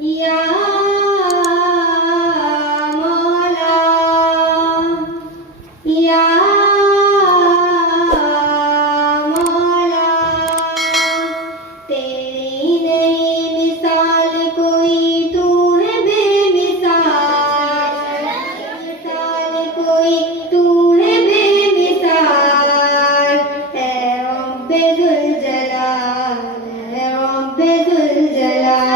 या मौला या मौला, तेरी नहीं मिसाल कोई, तू है बेमिसाल, मिसाल कोई तू है बेमिसाल, है रब्बे दुल जलाल, है रब्बे दुल जलाल,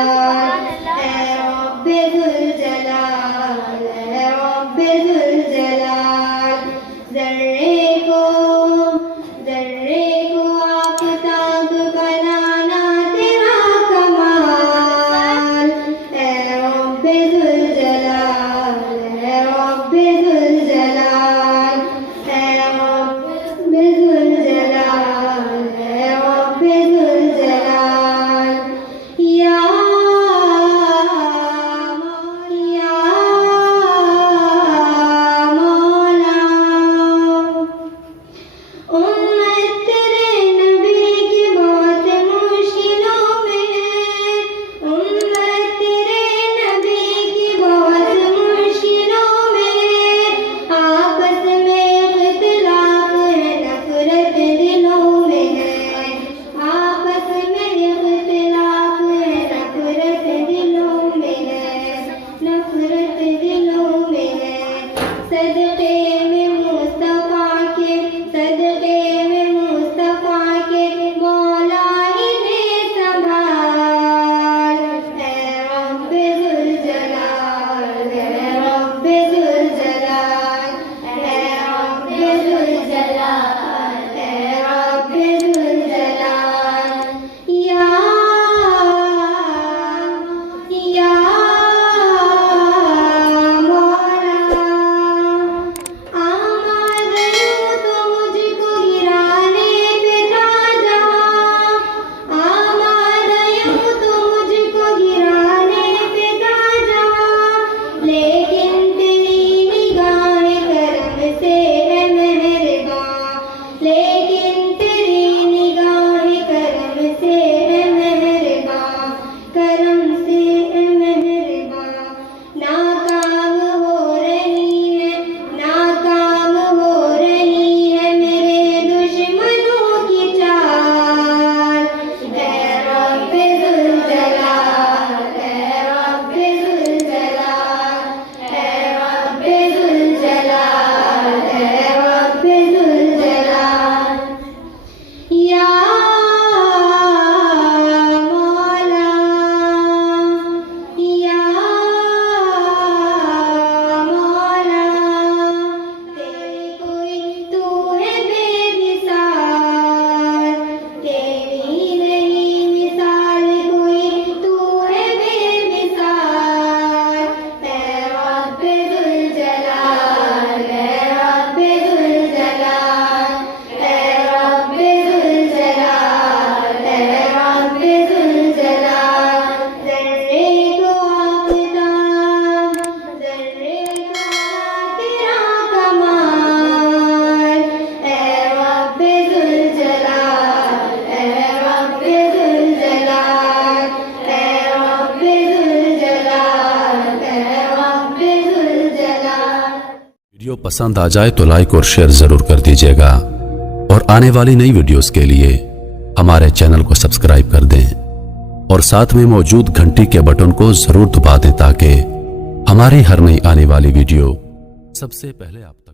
वीडियो पसंद आ जाए तो लाइक और शेयर जरूर कर दीजिएगा और आने वाली नई वीडियोस के लिए हमारे चैनल को सब्सक्राइब कर दें और साथ में मौजूद घंटी के बटन को जरूर दबा दें ताकि हमारी हर नई आने वाली वीडियो सबसे पहले आप